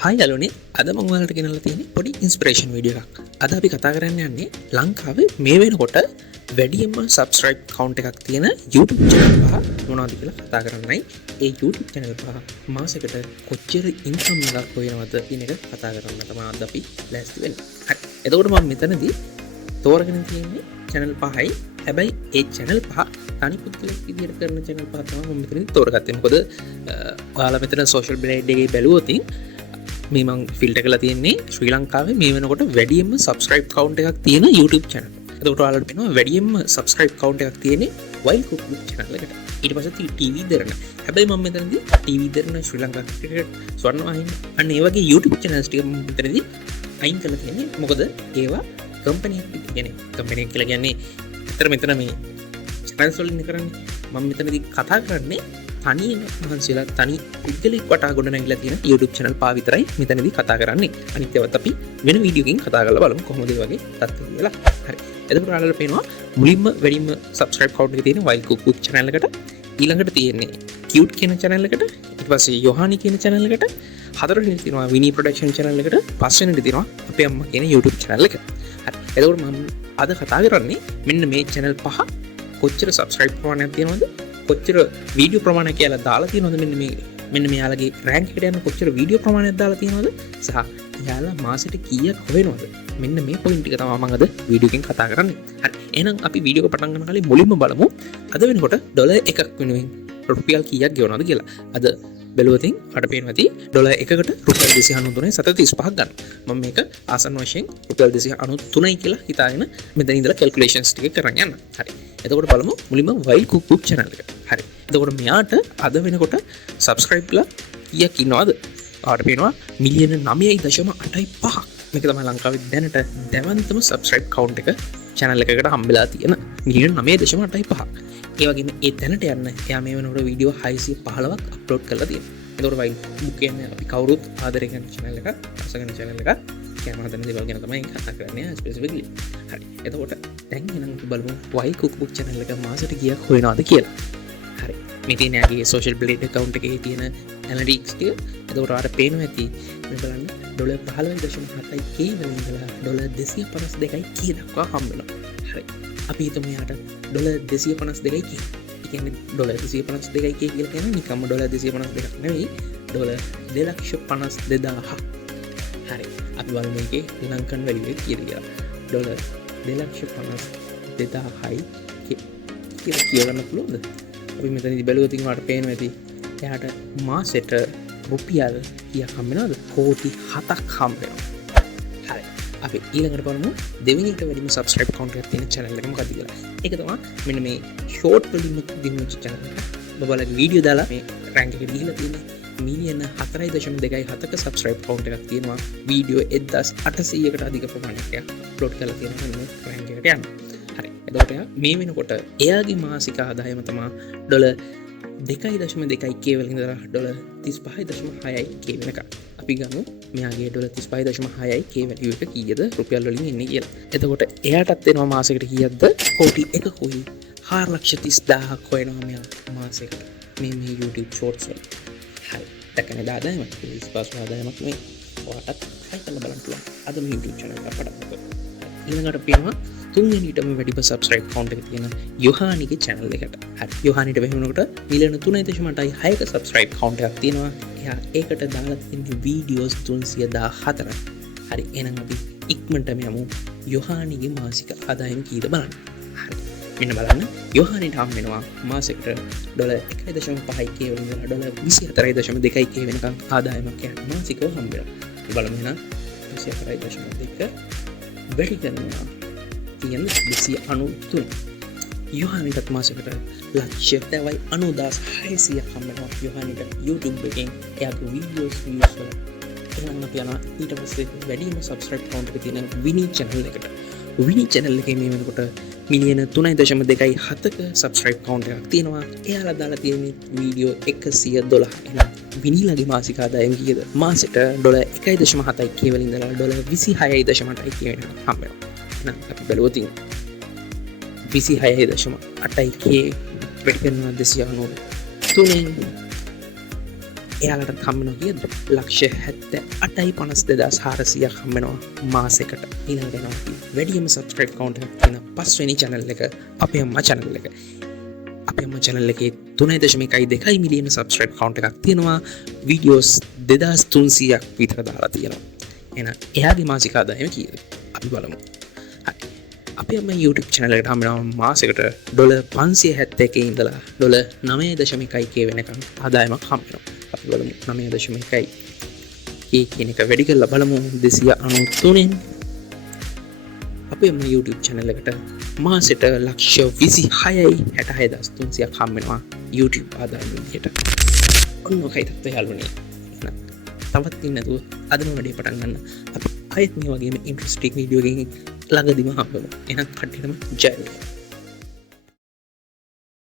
Hi යාළුවනේ, අද මම ඔයාලට ගෙනල්ලා තියෙන්නේ පොඩි ඉන්ස්පිරේෂන් වීඩියෝ එකක්. අද අපි කතා කරන්න යන්නේ ලංකාවේ මේ වෙනකොට වැඩියෙන්ම සබ්ස්ක්‍රයිබ් කවුන්ට් එකක් තියෙන YouTube channel පහ මොනවද කියලා කතා කරන්නයි. ඒ YouTube channel පහ මාසෙකට කොච්චර ඉන්කම් එකක් හොයනවද කියන එක කතා කරන්න තමයි අද අපි ලෑස්ති වෙන්නේ. හරි. එතකොට මම මෙතනදී තෝරගෙන තියෙන්නේ channel පහයි. හැබැයි ඒ channel පහ තනි පුද්ගලෙක් විදිහට කරන channel පහ තමයි මම මෙතනදී තෝරගත්තේ. මොකද ඔයාලා මෙතන social blade එකේ බැලුවොත් මේ මං ෆිල්ටර් කරලා තියෙන්නේ ශ්‍රී ලංකාවේ මේ වෙනකොට වැඩියෙන්ම subscribe count එකක් තියෙන YouTube channel. එතකොට ඔයාලට පේනවා වැඩියෙන්ම subscribe count එකක් තියෙන්නේ Wild Cookbook channel එකට. ඊට පස්සේ TV දරන. හැබැයි මම මෙතනදී TV දරන ශ්‍රී ලංකා ක්‍රිකට් ස්වර්ණවාහිනී අන්න ඒ වගේ YouTube channels ටික මම මෙතනදී අයින් කරලා තියෙන්නේ. මොකද ඒවා කම්පැනි එකක් කියන්නේ කම්පැනි එක කියලා කියන්නේ අතර මෙතන මේ channels වලින් කරන්නේ. මම මෙතනදී කතා කරන්නේ තනියෙන් මහන්සියලා තනි පුද්ගලෙක් වටා ගොඩ නැගිලා තියෙන YouTube channel පහ විතරයි මෙතනදී කතා කරන්නේ. අනිත් ඒවාත් අපි වෙන වීඩියෝකින් කතා කරලා බලමු කොහොමද ඒ වගේ තත්ත්වයක් වෙලා. හරි. එතකොට ඔයාලට පේනවා මුලින්ම වැඩිම subscribe count එක තියෙන Wild Cookbook channel එකට, ඊළඟට තියෙන්නේ Cute කියන channel එකට, ඊට පස්සේ Yohani කියන channel එකට, හතරවෙනි තියෙනවා Winnie production channel එකට, පස්වෙනිට තියෙනවා අපේ අම්මා කියන YouTube channel එක. හරි. එතකොට මම අද කතා කරන්නේ මෙන්න මේ channel පහ කොච්චර subscribe ප්‍රමාණයක් තියෙනවද, කොච්චර වීඩියෝ ප්‍රමාණයක් කියලා දාලා තියෙනවද, මෙන්න මෙයාලගේ රෑන්ක් එකට යන කොච්චර වීඩියෝ ප්‍රමාණයක් දාලා තියෙනවද, සහ එයාලා මාසෙට කීයක් හොයනවද, මෙන්න මේ පොයින්ට් ටික තමයි මම අද වීඩියෝ එකෙන් කතා කරන්නේ. හරි. එහෙනම් අපි වීඩියෝ එක පටන් ගන්න කලින් මුලින්ම බලමු අද වෙනකොට ඩොලර් එකක් වෙනුවෙන් රුපියල් කීයක් ගෙවනවද කියලා. අද බැලුවතින් අපට පේනවා ඇති ඩොලර් එකකට රුපියල් 293.735ක් ගන්න. මම මේක ආසන්න වශයෙන් රුපියල් 293යි කියලා හිතාගෙන මෙතන ඉඳලා කැල්කියුලේෂන්ස් ටික කරන් යන්න. හරි. එතකොට බලමු මුලින්ම Wild Cookbook channel එක. හරි. එතකොට මෙයාට අද වෙනකොට subscribe ලා කීයක් ඉන්නවද? ආට පේනවා මිලියන 9.85ක්. මේක තමයි ලංකාවේ දැනට දැවන්තම subscribe count එක channel එකකට හම්බෙලා තියෙන මිලියන 9.85ක්. ඒ වගේම ඒ තැනට යන්න එයා මේ වෙනකොට වීඩියෝ 615ක් අප්ලෝඩ් කරලා තියෙනවා. එතකොට Wild Cookbook කියන්නේ අපි කවුරුත් ආදරය කරන channel එකක්, අසගෙන channel එකක්. කැම හදන දේවල් ගැන තමයි කතා කරන්නේ ස්පෙસિෆිකලි. හරි. එතකොට දැන් එහෙනම් අපි බලමු Wild Cookbook channel එක මාසෙට කීයක් හොයනවද කියලා. හරි. මේ තියෙන යාගේ social blade account එකේ තියෙන analytics ටික. එතකොට ඔයාලට පේනවා ඇති මේ බලන්න ඩොලර් 15.7k වලින් ඉඳලා ඩොලර් 252k දක්වා හම්බ වෙනවා. හරි. අපි හිතමු යාට ඩොලර් 252k කියලා. ඒ කියන්නේ ඩොලර් 252k කියලා කියන්නේ නිකම්ම ඩොලර් 252ක් නෙවෙයි ඩොලර් 2,52,000ක්. හරි. අපි බලමු මේකේ ලංකන් වැලියු එක කීයද කියලා. ඩොලර් 2,52,000යි කියලා කියවන්න පුළුවන්ද? අපි මෙතනදී බැලුවොත් ඔයාලට පේනවා ඇති එයාට මාසෙට රුපියල් කීයක් හම්බ වෙනවද? කෝටි 7ක් හම්බ වෙනවා. හරි. අපි ඊළඟට බලමු දෙවෙනිට වැඩිම subscribe count එකක් තියෙන channel එක මොකක්ද කියලා. ඒක තමයි මෙන්න මේ short වලින් දිනුච්ච channel එක. ඔයාලගේ වීඩියෝ දාලා මේ rank එක දීලා තියෙන්නේ මිලියන 4.2ක subscribe count එකක් තියෙනවා. වීඩියෝ 1800කට අධික ප්‍රමාණයක් අප්ලෝඩ් කරලා තියෙනවා මේ rank එකට යන්න. හරි. එතකොට මේ වෙනකොට එයාගේ මාසික ආදායම තමයි ඩොලර් 2.2k වලින් ඉඳලා ඩොලර් 35.6k වෙනකම්. අපි ගමු මෙයාගේ ඩොලර් 35.6k වැලියු එක කීයද රුපියල් වලින් එන්නේ කියලා. එතකොට එයාටත් එනවා මාසෙකට කීයක්ද? කෝටි 1කුයි 4,30,000ක් හොයනවා මෙයා මාසෙකට. මේ YouTube shorts වල. හරි. දැකන ආදායමක් විශ්වාස ආදායමක් මේ ඔයාලට හයි කරලා බලන්න පුළුවන්. අද මේ YouTube channel එක පටන් ගන්න. ඊළඟට පේනවා තුන්වෙනිටම වැඩිම subscribe count එක තියෙන Yohaniගේ channel එකට. හරි. Yohaniට වෙනකොට මිලියන 3.6ක subscribe count එකක් තියෙනවා. එයා ඒකට දාලා තියෙන videos 314ක්. හරි. එහෙනම් අපි ඉක්මනටම යමු Yohaniගේ මාසික ආදායම කීයද බලන්න. හරි. මෙන්න බලන්න Yohaniට හම් වෙනවා මාසෙකට ඩොලර් 1.5k වලින් ඉඳලා ඩොලර් 24.2k වෙනකම් ආදායමක් යන මාසිකව හම් වෙනවා. බලමු එහෙනම් 24.2 වැඩි කරනවා තියෙන 293. Yohaniට මාසෙකට ලක්ෂ 90,600ක් හම් වෙනවා. Yohaniට YouTube එකෙන් එයාගේ videos views වල. එහෙනම් අපි යනවා ඊට පස්සේ වැඩිම subscribe count එක තියෙන Winnie channel එකට. Winnie channel එකේ මේ වෙනකොට මිලියන 3.2ක subscribe count එකක් තියෙනවා. එයාලා දාලා තියෙන වීඩියෝ 112. එහෙනම් විනීලාගේ මාසික ආදායම කීයද? මාසෙට ඩොලර් 1.7k වලින් ඉඳලා ඩොලර් 26.8k වෙනකම් හම්බ වෙනවා. එහෙනම් අපි බැලුවොත් 26.8k වැඩි කරනවා 293න් එයාලට කම්මෙනවා කියද ලක්ෂ 78.52,400ක් හම්බෙනවා මාසෙකට. ඊළඟට වැඩියම සබස්ක්‍රයිබ් කවුන්ට් එකක් තියෙන 5 වෙනි channel එක අපේ අම්මා channel එක. අපේ අම්මා channel එකේ 3.2 මිලියන සබස්ක්‍රයිබ් කවුන්ට් එකක් තියෙනවා. වීඩියෝස් 2300ක් විතර දාලා තියෙනවා. එහෙනම් එයාගේ මාසික ආදායම කීයද? අපි බලමු. හරි. අපේ අම්මා YouTube channel එකට හම්බෙනවා මාසෙකට $571 ඉඳලා $9.1k වෙනකන් ආදායමක් හම්බෙනවා. අපි බලමු 9.1k කියන එක වැඩි කරලා බලමු 293න්. අපේ YouTube channel එකට මාසෙට ලක්ෂ 26.66,300ක් හම්බෙනවා YouTube ආදායම විදියට. ඔන්න ඔකයි තත්ත්වය යාළුවනේ. තවත් ඉන්නතුව අදම වැඩේ පටන් ගන්න. අපි ආයෙත් මේ වගේම ඉන්ට්‍රස්ටිං වීඩියෝ එකකින් ළඟදිම හම්බෙමු. එහෙනම් කට්ටියටම ජය වේවා.